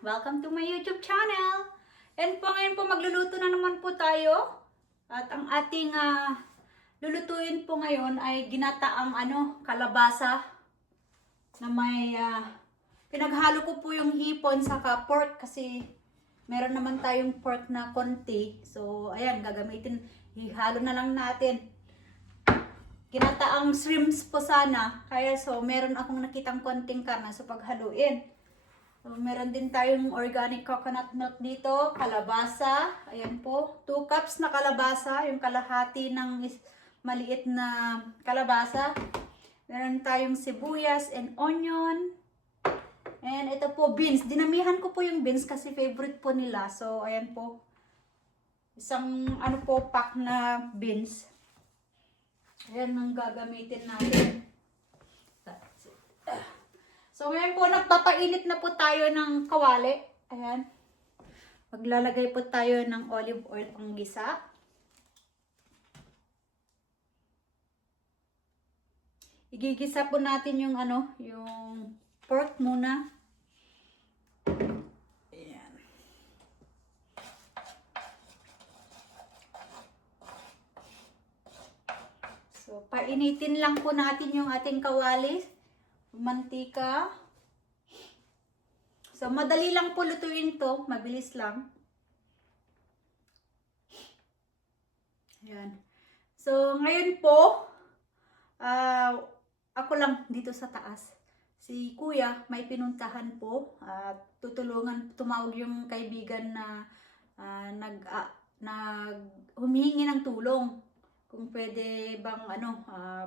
Welcome to my YouTube channel! And po ngayon po magluluto na naman po tayo. At ang ating lulutuin po ngayon ay ginataang kalabasa na may pinaghalo ko po yung hipon saka pork kasi meron naman tayong pork na konti. So ayan, ihalo na lang natin. Ginataang shrimps po sana. Kaya meron akong nakitang konting karna so paghaluin. So, meron din tayong organic coconut milk dito, kalabasa, ayan po, 2 cups na kalabasa, yung kalahati ng maliit na kalabasa. Meron tayong sibuyas and onion. And ito po, beans. Dinamihan ko po yung beans kasi favorite po nila. So, ayan po, isang pack na beans. Ayan ang gagamitin natin. So, ngayon po, nagpapainit na po tayo ng kawali. Ayan. Maglalagay po tayo ng olive oil pang gisa. Igigisa po natin yung yung pork muna. Ayan. So, painitin lang po natin yung ating kawali. Mantika. So, madali lang po lutuin to. Mabilis lang. Ayan. So, ngayon po, ako lang dito sa taas. Si Kuya, may pinuntahan po. Tumawag yung kaibigan na humihingi ng tulong. Kung pwede bang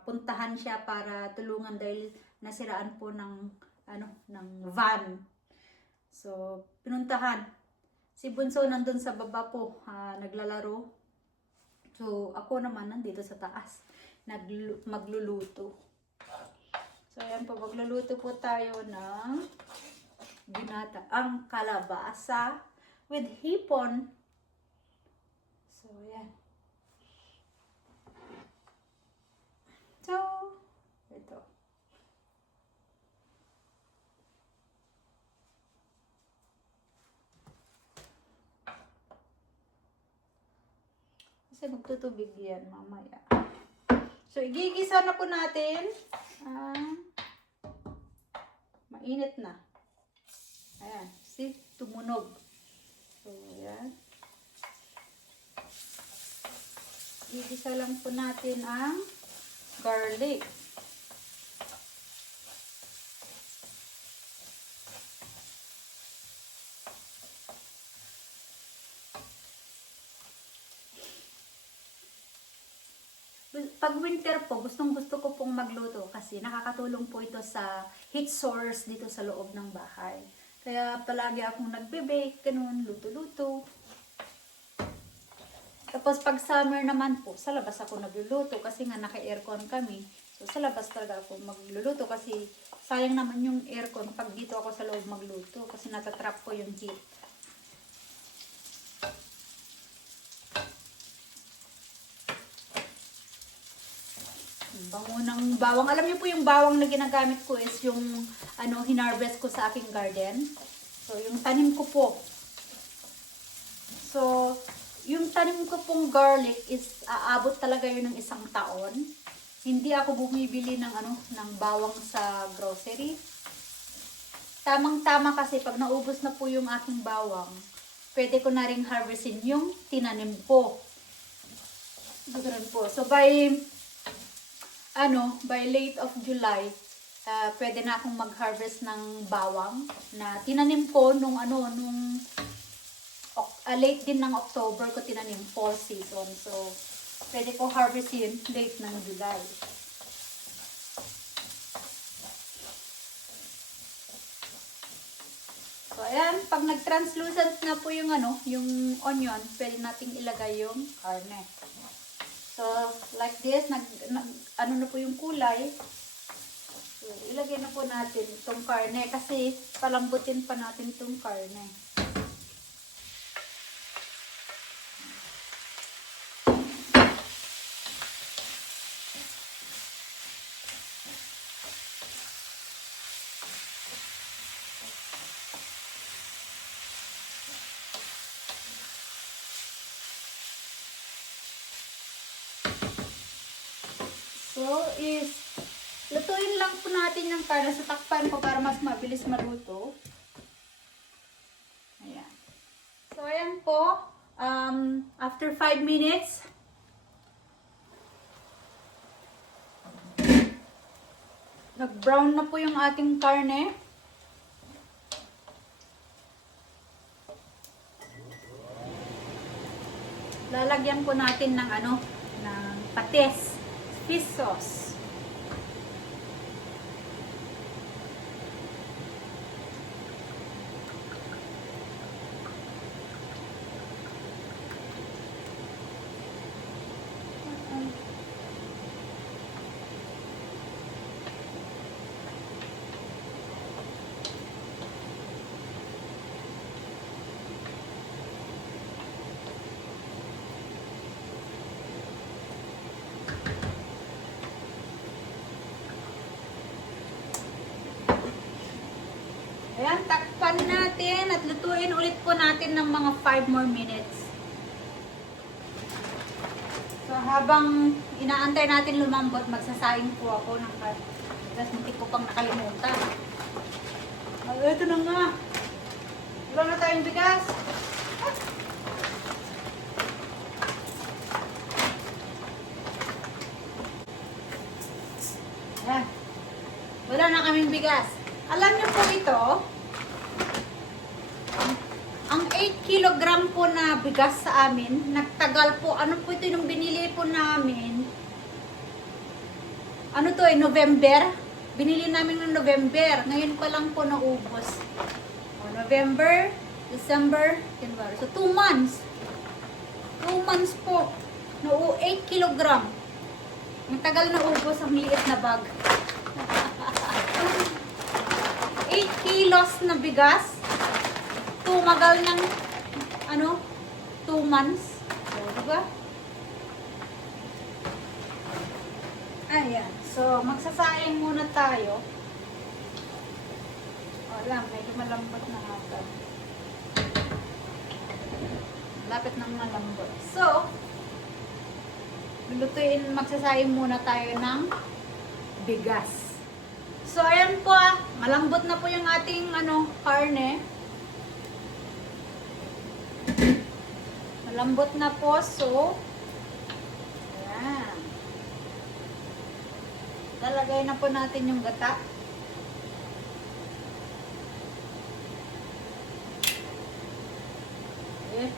puntahan siya para tulungan dahil nasiraan po ng van. So pinuntahan. Si Bunso nandun sa baba po, naglalaro. So ako naman nandito sa taas, magluluto. So ayan po, magluluto po tayo ng ginataang kalabasa with hipon. So ayan. So, ito. Kasi magtutubig yan mamaya. So, igigisa na po natin. Mainit na. Ayan. See? Tumunog. So, ayan. Igigisa lang po natin ang garlic. Pag winter po, gustong-gusto ko pong magluto kasi nakakatulong po ito sa heat source dito sa loob ng bahay. Kaya palagi akong nagbe-bake, ganun, luto-luto. Tapos pag summer naman po, sa labas ako nagluluto kasi nga naka-aircon kami. So sa labas talaga ako magluluto kasi sayang naman yung aircon pag dito ako sa loob magluto kasi natatrap ko yung heat. Bango ng bawang. Alam niyo po yung bawang na ginagamit ko is yung hinarvest ko sa aking garden. So yung tanim ko po. So yung tanim ko pong garlic is aabot talaga yun ng 1 taon. Hindi ako bumibili ng ng bawang sa grocery. Tamang-tama kasi pag naubos na po yung aking bawang, pwede ko na ring harvestin yung tinanim ko. Ganoon po. So by late of July, pwede na akong mag-harvest ng bawang na tinanim ko nung late din ng October ko tinanim, fall season. So, pwede ko harvestin late ng July. So, ayan. Pag nag-translucent na po yung yung onion, pwede nating ilagay yung karne. So, like this, na po yung kulay. So, ilagay na po natin itong karne kasi palambutin pa natin itong karne. So, lutuin lang po natin yung karne sa takpan ko para mas mabilis maluto. Ayan. So, ayan po. After 5 minutes, nag-brown na po yung ating karne. Lalagyan po natin ng ng patis, fish sauce. Ayan, takpan natin at lutuin ulit po natin ng mga 5 more minutes. So, habang inaantay natin lumambot, magsasaing po ako ng bigas. Hindi ko pang nakalimutan. Ito na nga. Wala na tayong bigas. Ayan. Wala na kaming bigas. Alam niyo po ito, ang 8 kilogram po na bigas sa amin, nagtagal po, ano po ito yung binili po namin, ano to November? Binili namin ng November, ngayon pa lang po naubos. November, December, January. So 2 months. 2 months po. 8 kilogram. Ang tagal na ubos ang liit na bag. 8 kilos na bigas. Tumagal ng 2 months. So, diba? Ayan. So, magsasaing muna tayo. Wala, medyo malambot na ata. Lapit ng malambot. So, magsasaing muna tayo ng bigas. So, ayan po, malambot na po yung ating karne. Malambot na po, so, ayan. Lalagay na po natin yung gata. Okay.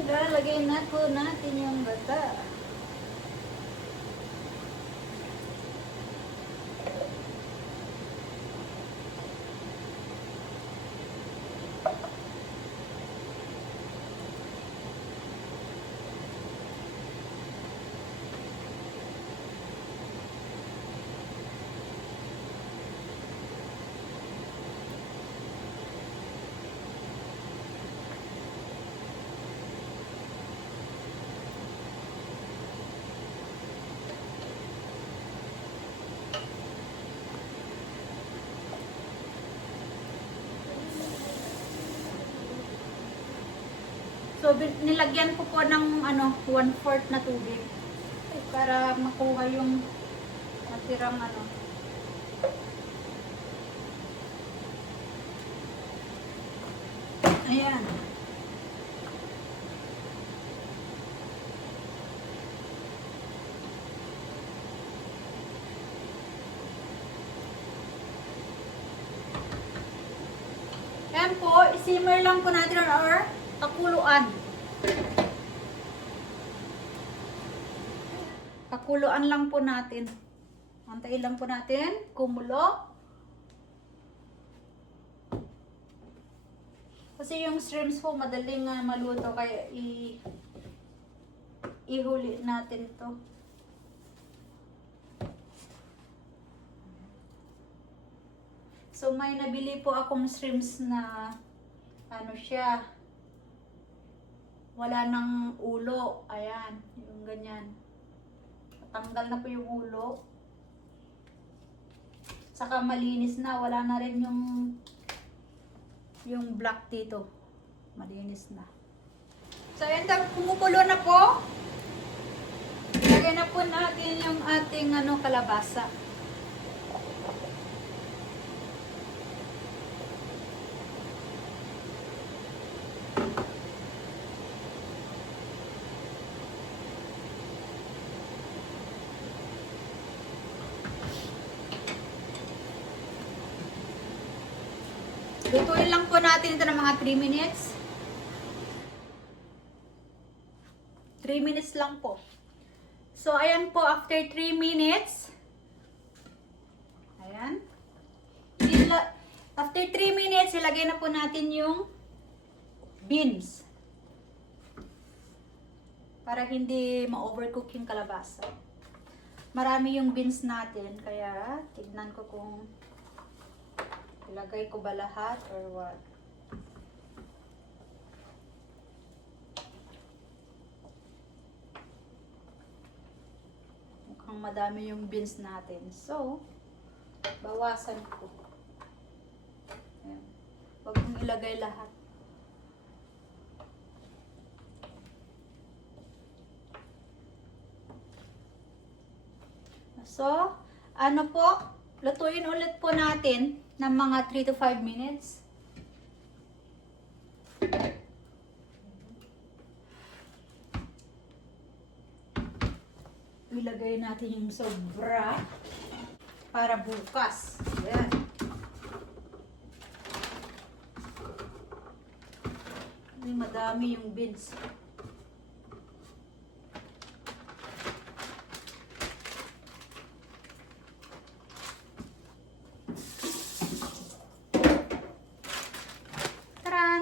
Lalagay na po natin yung gata. So, nilagyan ko po ng 1/4 na tubig para makuha yung natirang Ayan. Ayan po, isimmer lang po natin or pakuluan. Pakuluan lang po natin. Antayin lang po natin. Kumulo. Kasi yung shrimps po madaling maluto kaya ihuli natin to. So may nabili po akong shrimps na siya. Wala nang ulo. Ayan, yung ganyan. Tanggal na po yung ulo. Saka malinis na, wala na rin yung black dito. Malinis na. So, ayan, kumukulo na po. Ilagay na po natin yung ating kalabasa. Lutuin lang po natin ito ng mga 3 minutes. 3 minutes lang po. So, ayan po, after 3 minutes, ayan. After 3 minutes, ilagay na po natin yung beans. Para hindi ma-overcook yung kalabasa. Marami yung beans natin, kaya tignan ko kung ilagay ko ba lahat or what. Mukhang madami yung beans natin. So, bawasan ko. Ayan. Huwag kong ilagay lahat. So, ano po, lutuin ulit po natin ng mga 3 to 5 minutes. Ilagay natin yung sobra para bukas. Ayan. Madami yung beans.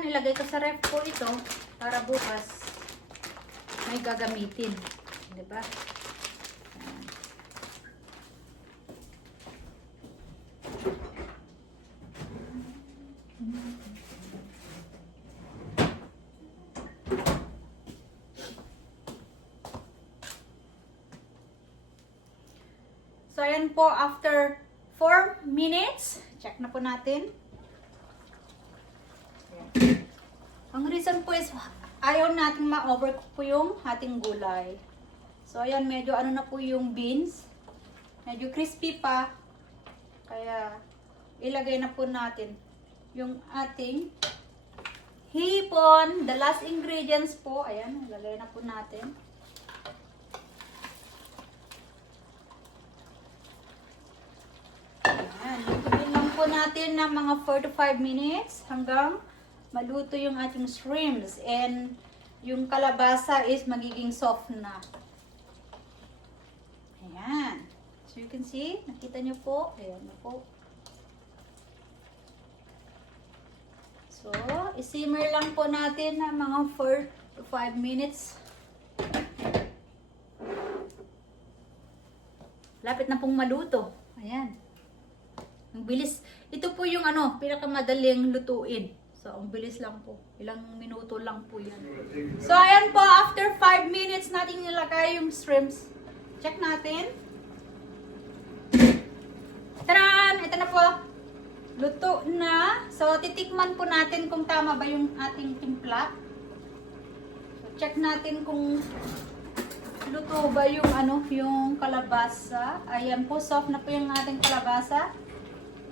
Ilagay ko sa ref po ito para bukas may gagamitin, 'di ba? So ayan po, after 4 minutes, check na po natin. Ang reason po is ayaw natin ma-overcook po yung ating gulay. So ayan, medyo ano na po yung beans. Medyo crispy pa. Kaya ilagay na po natin yung ating hipon. The last ingredients po. Ayan, ilagay na po natin. Ayan, lutuin lang po natin ng mga 4 to 5 minutes hanggang maluto yung ating shrimps and yung kalabasa is magiging soft na. Ayan. So you can see, nakita nyo po. Ayan na po. So, isimmer lang po natin ng mga 4 to 5 minutes. Lapit na pong maluto. Ayan. Ang bilis. Ito po yung pinakamadaling lutuin. So, ang bilis lang po. Ilang minuto lang po yan. So, ayan po. After 5 minutes natin nilagay yung shrimps. Check natin. Taran! Ito na po. Luto na. So, titikman po natin kung tama ba yung ating timpla. So, check natin kung luto ba yung yung kalabasa. Ayan po. Soft na po yung ating kalabasa.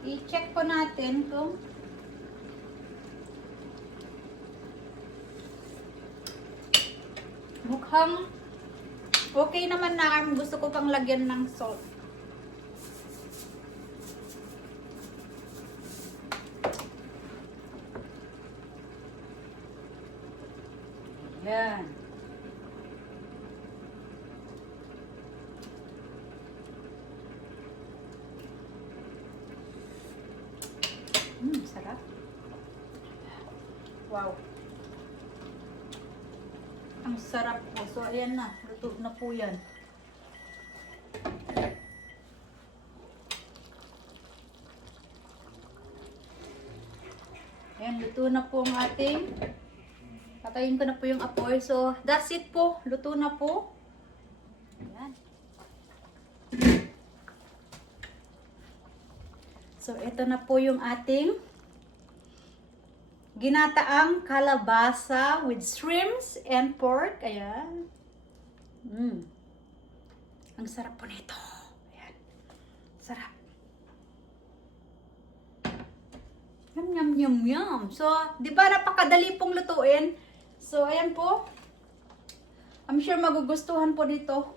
I-check po natin kung mukhang okay naman na. Gusto ko pang lagyan ng salt. Yan. Sarap. Wow. Ang sarap po. So, ayan na. Luto na po yan. Ayan, luto na po ang ating. Patayin ko na po yung apoy. So, that's it po. Luto na po. Ayan. So, ito na po yung ating ginataang kalabasa with shrimps and pork. Ayan. Ang sarap po nito. Ayan. Sarap. Yum, yum, yum, yum. So, di ba napakadali pong lutuin? So, ayan po. I'm sure magugustuhan po nito.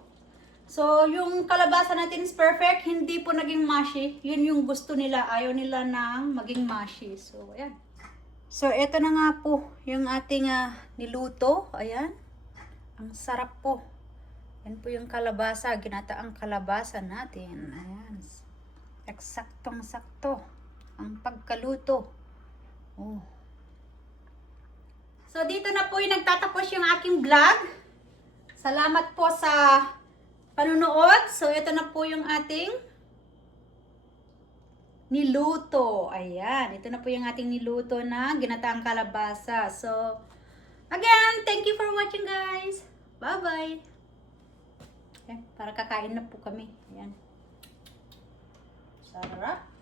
So, yung kalabasa natin is perfect. Hindi po naging mushy. Yun yung gusto nila. Ayaw nila na maging mushy. So, ayan. So, eto na nga po yung ating niluto. Ayan. Ang sarap po. Yan po yung kalabasa. Ginataang kalabasa natin. Ayan. Eksaktong-sakto ang pagkaluto. Oh. So, dito na po yung nagtatapos yung aking vlog. Salamat po sa panunood. So, ito na po yung ating niluto. Ayan. Ito na po yung ating niluto na ginataang kalabasa. So, again, thank you for watching, guys. Bye-bye. Para kakain na po kami. Ayan. Sarap.